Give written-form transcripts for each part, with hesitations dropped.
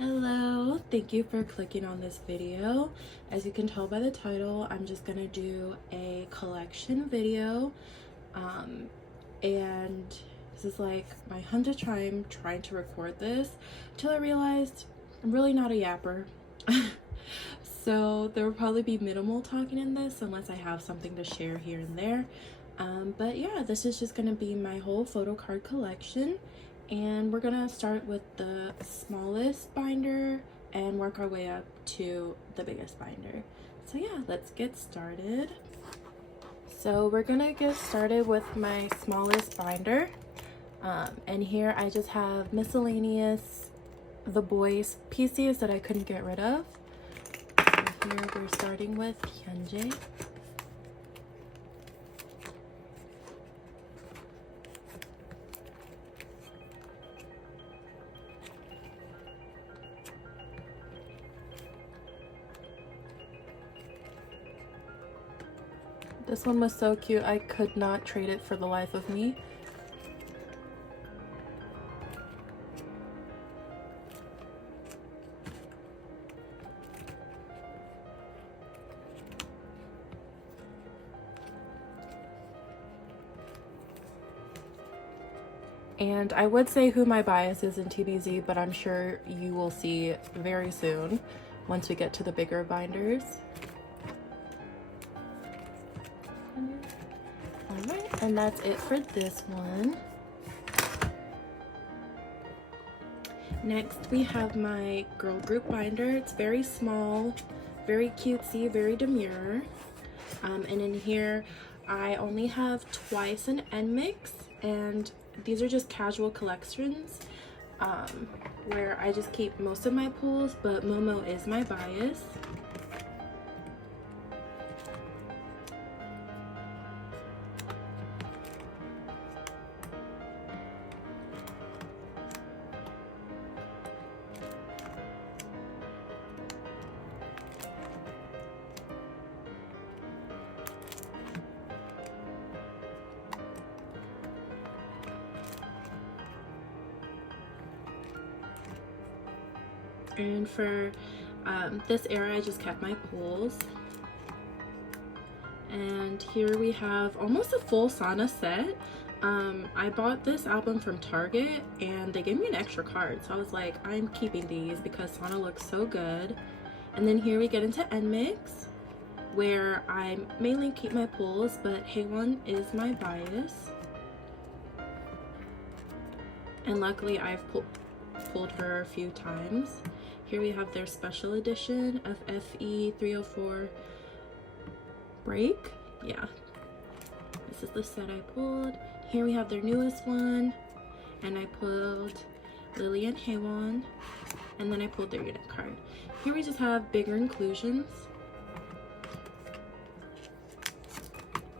Hello, thank you for clicking on this video. As you can tell by the title, I'm just gonna do a collection video, and this is like my 100th time trying to record this till I realized I'm really not a yapper. So there will probably be minimal talking in this unless I have something to share here and there. But yeah, this is just gonna be my whole photo card collection, and we're gonna start with the smallest binder and work our way up to the biggest binder. So yeah, let's get started. So we're gonna get started with my smallest binder, and here I just have miscellaneous the boys pieces that I couldn't get rid of. So here we're starting with Hyunjae. This one was so cute, I could not trade it for the life of me. And I would say who my bias is in TBZ, but I'm sure you will see very soon once we get to the bigger binders. Alright, and that's it for this one. Next we have my girl group binder. It's very small, very cutesy, very demure. And in here I only have twice an end mix, and these are just casual collections where I just keep most of my pulls, but Momo is my bias. And for this era, I just kept my pulls. And here we have almost a full Sana set. I bought this album from Target and they gave me an extra card. So I was like, I'm keeping these because Sana looks so good. And then here we get into End Mix, where I mainly keep my pulls, but Haewon is my bias. And luckily I've pulled her a few times. Here we have their special edition of FE 304 Break. Yeah, this is the set I pulled. Here we have their newest one, and I pulled Lily and Haewon, and then I pulled their unit card. Here we just have bigger inclusions.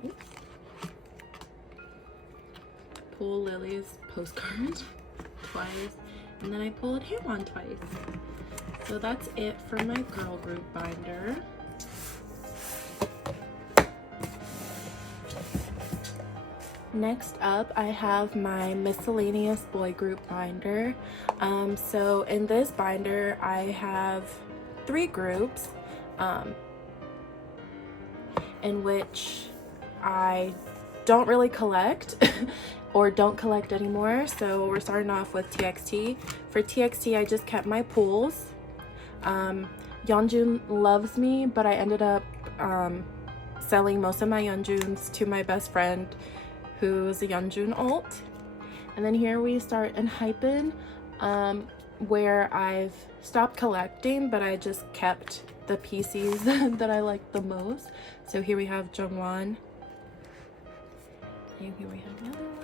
Oops. Pull Lily's postcard twice, and then I pulled Haewon twice. So that's it for my girl group binder. Next up, I have my miscellaneous boy group binder. So in this binder, I have 3 groups in which I don't really collect or don't collect anymore. So we're starting off with TXT. For TXT, I just kept my pools. Yeonjun loves me, but I ended up selling most of my Yeonjuns to my best friend who's a Yeonjun alt. And then here we start in Hypen, where I've stopped collecting, but I just kept the PCs that I like the most. So here we have Jungwon, and here we have another ones.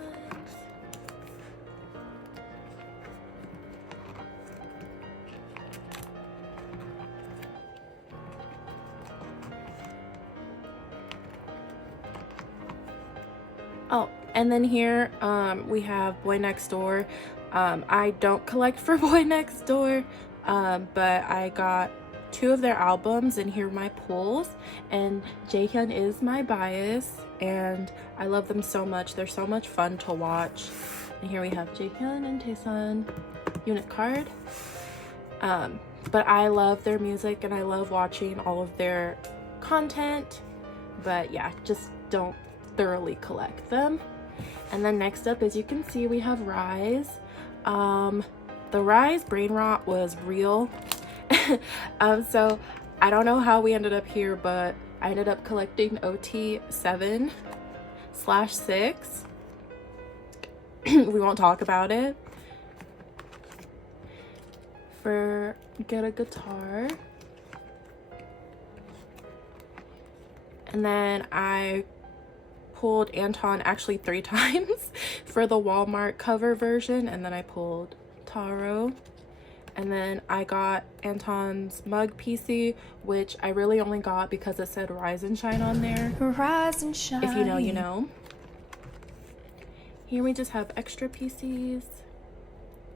Oh, and then here we have Boy Next Door. I don't collect for Boy Next Door, but I got 2 of their albums, and here are my pulls. And Jaehyun is my bias, and I love them so much. They're so much fun to watch. And here we have Jaehyun and Taesun unit card. But I love their music and I love watching all of their content. But yeah, just don't thoroughly collect them. And then next up, as you can see, we have Rise. The Rise brain rot was real. So I don't know how we ended up here, but I ended up collecting OT 7/6. We won't talk about it. For Get a Guitar. And then I pulled Anton actually 3 times for the Walmart cover version, and then I pulled Taro. And then I got Anton's mug PC, which I really only got because it said Rise and Shine on there. Rise and shine. If you know, you know. Here we just have extra PCs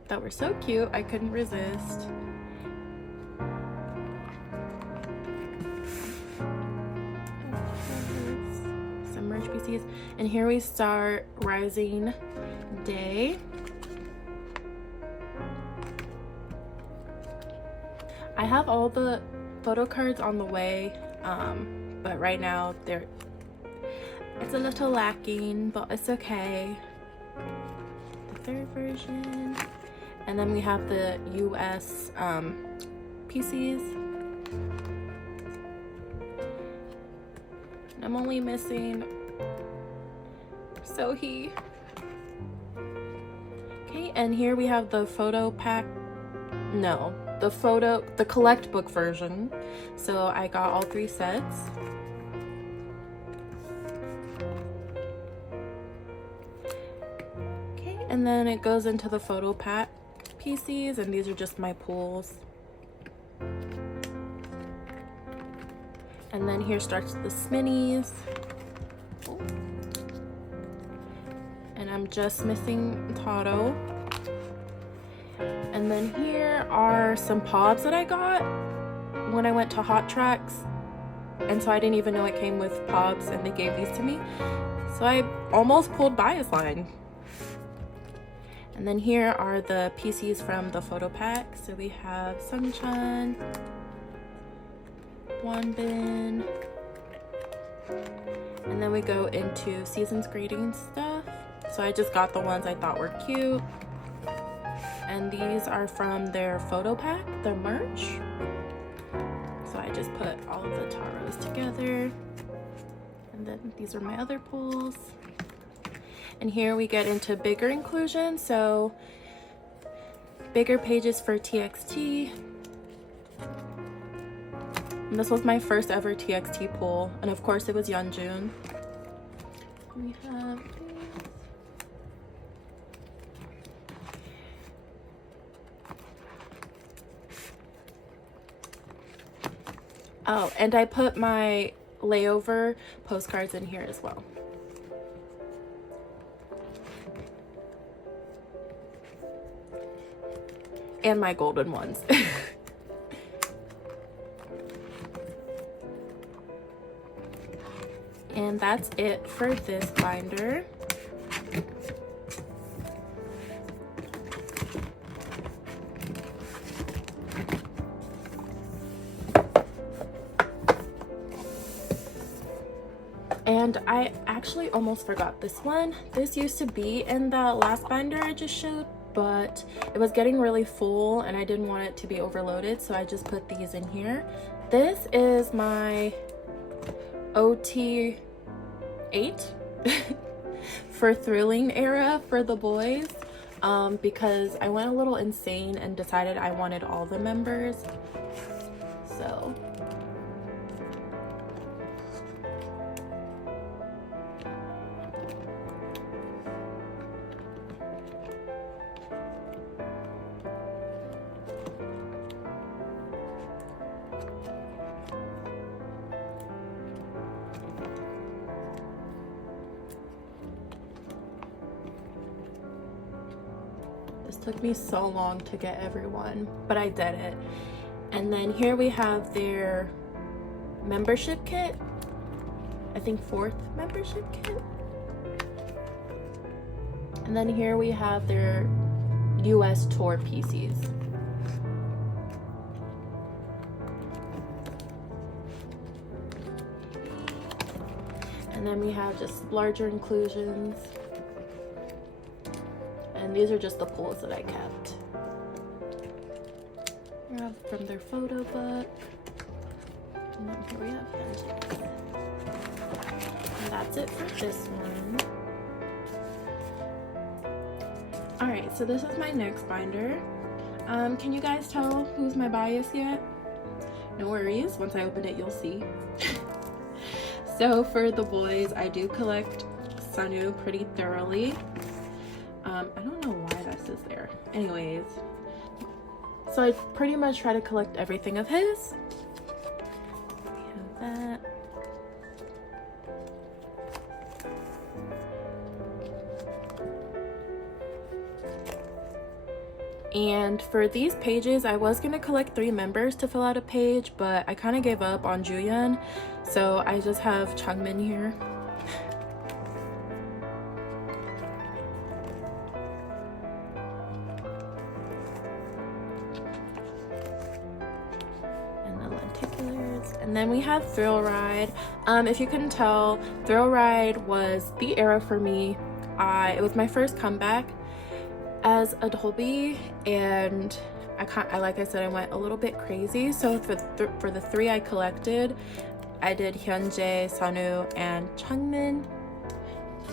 that were so cute, I couldn't resist. Some merch PCs. And here we start Rising Day. I have all the photo cards on the way, but right now it's a little lacking, but it's okay. The 3rd version. And then we have the US PCs. And I'm only missing Sohee. Okay, and here we have the photo pack. No, the collect book version. So I got all 3 sets. Okay, and then it goes into the photo pack PCs, and these are just my pulls. And then here starts the Sminis. Oh. And I'm just missing Tato. And then here are some pods that I got when I went to Hot Tracks. And so I didn't even know it came with pods, and they gave these to me. So I almost pulled Bias Line. And then here are the PCs from the photo pack. So we have Sunshine, Wanbin, and then we go into Season's Greetings stuff. So I just got the ones I thought were cute. And these are from their photo pack, their merch. So I just put all of the Taros together. And then these are my other pulls. And here we get into bigger inclusion. So bigger pages for TXT. And this was my first ever TXT pull. And of course it was Yeonjun. We have oh, and I put my layover postcards in here as well. And my golden ones. And that's it for this binder. And I actually almost forgot this one. This used to be in the last binder I just showed, but it was getting really full and I didn't want it to be overloaded, so I just put these in here. This is my OT 8 for Thrilling era for the boys, because I went a little insane and decided I wanted all the members. So this took me so long to get everyone, but I did it. And then here we have their membership kit. I think 4th membership kit. And then here we have their US tour PCs. And then we have just larger inclusions. And these are just the pulls that I kept. We have from their photo book. And then here we have hinges. And that's it for this one. Alright, so this is my next binder. Can you guys tell who's my bias yet? No worries, once I open it you'll see. So for the boys, I do collect Sunwoo pretty thoroughly. I don't know why this is there. Anyways, so I pretty much try to collect everything of his. We have that. And for these pages, I was going to collect 3 members to fill out a page, but I kind of gave up on Juyeon, so I just have Chungmin here. And the lenticulars. And then we have Thrill Ride. If you couldn't tell, Thrill Ride was the era for me. It was my first comeback as a Dolby, and I like I said, I went a little bit crazy. So for the 3 I collected, I did Hyunjae, Sunwoo, and Chungmin.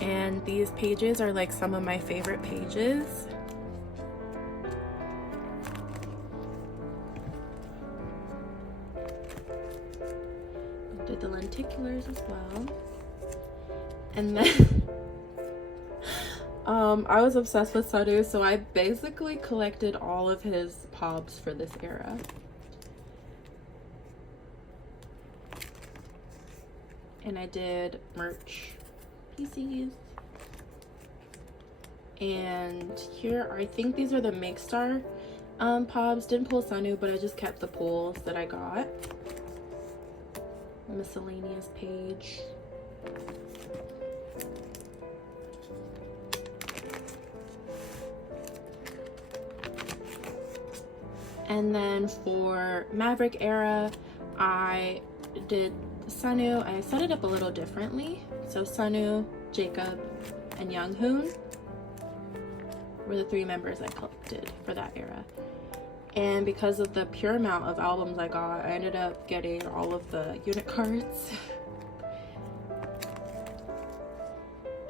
And these pages are like some of my favorite pages. Did the lenticulars as well. And then I was obsessed with Sunwoo, so I basically collected all of his pobs for this era. And I did merch PCs. And here, I think these are the Make Star pobs. Didn't pull Sunwoo, but I just kept the pulls that I got. Miscellaneous page. And then for Maverick era, I did Sunwoo. I set it up a little differently. So Sunwoo, Jacob, and Younghoon were the 3 members I collected for that era. And because of the pure amount of albums I got, I ended up getting all of the unit cards.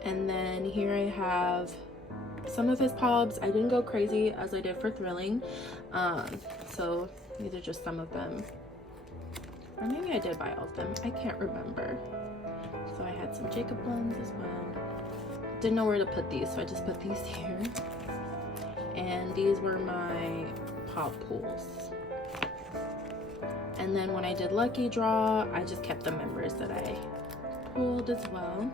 And then here I have some of his pobs. I didn't go crazy as I did for Thrilling. So these are just some of them. Or maybe I did buy all of them. I can't remember. So I had some Jacob ones as well. Didn't know where to put these, so I just put these here. And these were my pop pools. And then when I did Lucky Draw, I just kept the members that I pulled as well.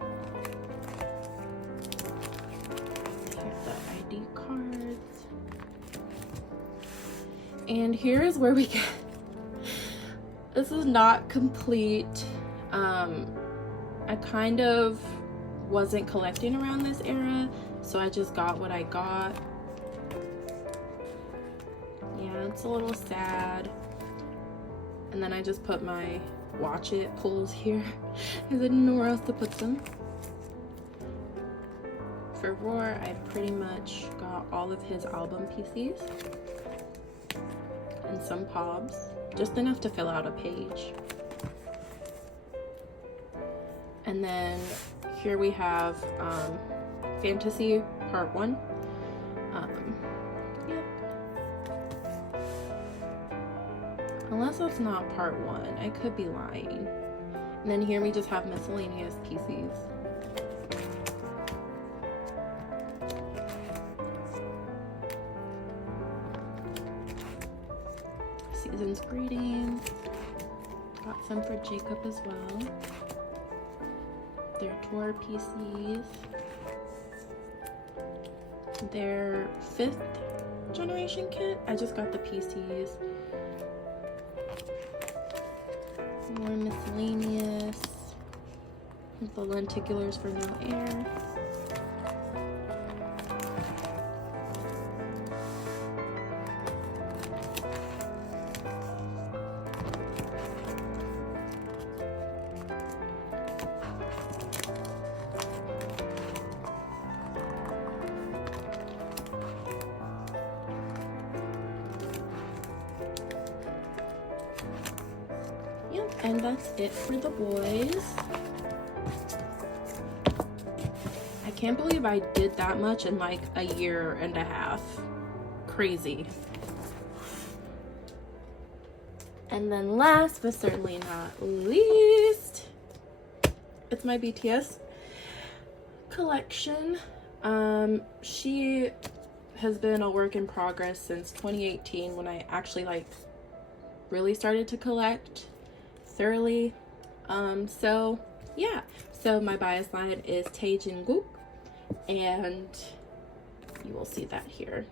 Here's the ID cards. And here is where we get, this is not complete. I kind of wasn't collecting around this era, so I just got what I got. Yeah, it's a little sad. And then I just put my Watch It pulls here because I didn't know where else to put them. For Roar, I pretty much got all of his album PCs and some pobs, just enough to fill out a page. And then here we have Fantasy Part 1. Yep. Unless that's not Part 1, I could be lying. And then here we just have miscellaneous PCs. Season's Greetings. Got some for Jacob as well. Their tour PCs. Their 5th generation kit. I just got the PCs. More miscellaneous. The lenticulars for No Air. And that's it for the boys. I can't believe I did that much in like a year and a half. Crazy. And then last but certainly not least, it's my BTS collection. She has been a work in progress since 2018 when I actually like really started to collect thoroughly. So yeah, so my bias line is Taejin-guk, and you will see that here.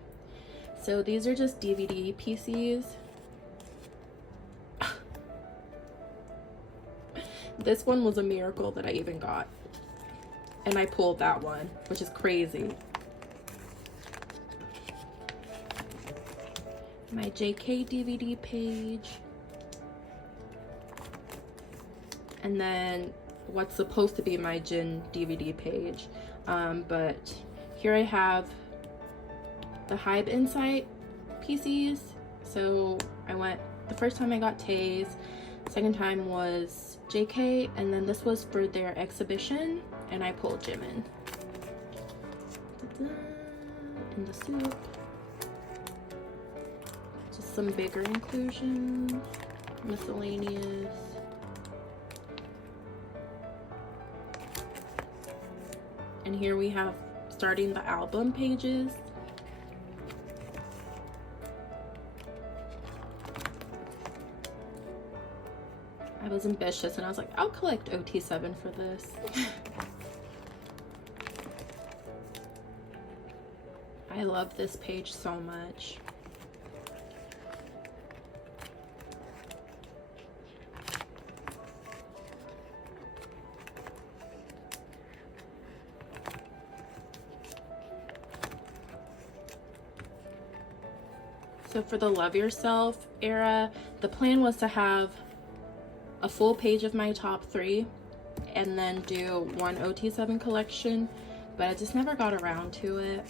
So these are just DVD PCs. This one was a miracle that I even got, and I pulled that one, which is crazy. My JK DVD page, and then what's supposed to be my Jin DVD page, but here I have the Hybe Insight PCs. So I went, the first time I got Tae's, second time was JK, and then this was for their exhibition, and I pulled Jimin. In the soup. Just some bigger inclusions, miscellaneous. And here we have starting the album pages. I was ambitious and I was like, I'll collect OT7 for this. I love this page so much. So for the Love Yourself era, the plan was to have a full page of my top 3 and then do one OT7 collection, but I just never got around to it.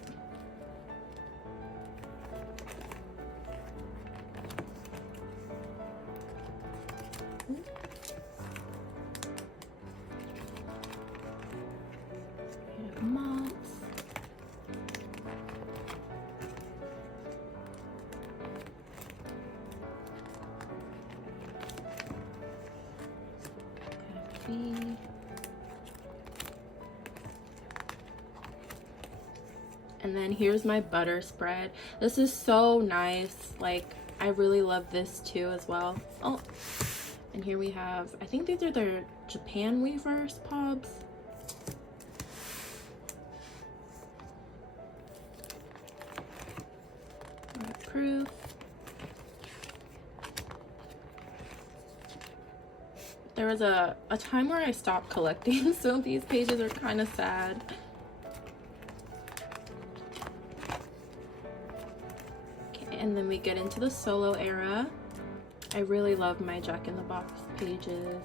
And then here's my butter spread. This is so nice. Like, I really love this too as well. Oh, and here we have, I think these are their Japan Weavers pobs. Proof. There was a time where I stopped collecting, so these pages are kind of sad. Okay, and then we get into the solo era. I really love my Jack in the Box pages.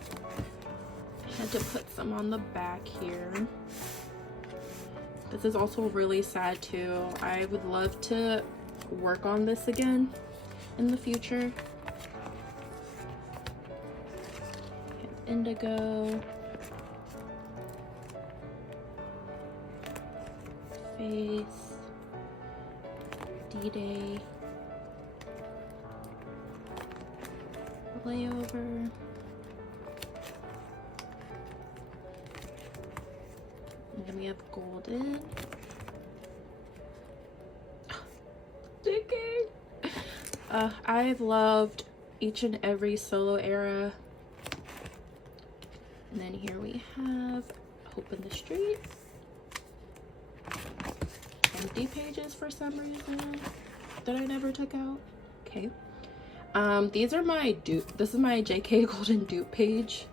I had to put some on the back here. This is also really sad too. I would love to work on this again in the future. Indigo, Face, D-Day, Layover, and then we have Golden. JK! I've loved each and every solo era. And then here we have Hope in the Streets. Empty pages for some reason that I never took out. Okay. These are my dupe. This is my JK Golden dupe page.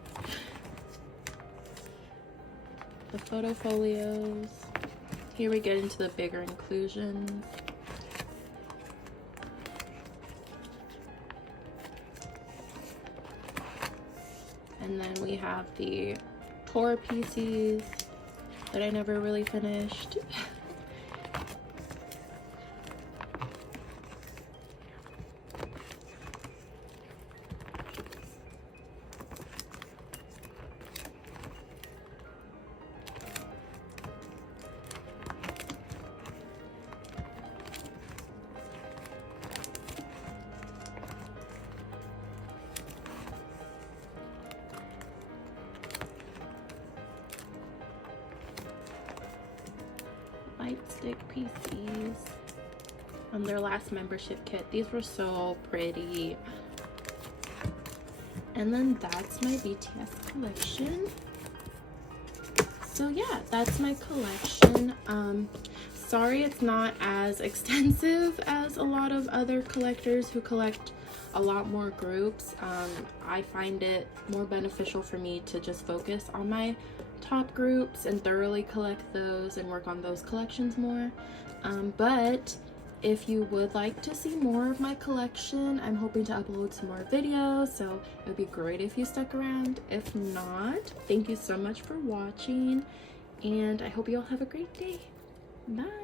The photo folios. Here we get into the bigger inclusions. And then we have the tour PCs that I never really finished. stick pieces on their last membership kit. These were so pretty. And then that's my BTS collection. So yeah, that's my collection. Sorry it's not as extensive as a lot of other collectors who collect a lot more groups. I find it more beneficial for me to just focus on my top groups and thoroughly collect those and work on those collections more. But if you would like to see more of my collection, I'm hoping to upload some more videos, so it would be great if you stuck around. If not, thank you so much for watching, and I hope you all have a great day. Bye.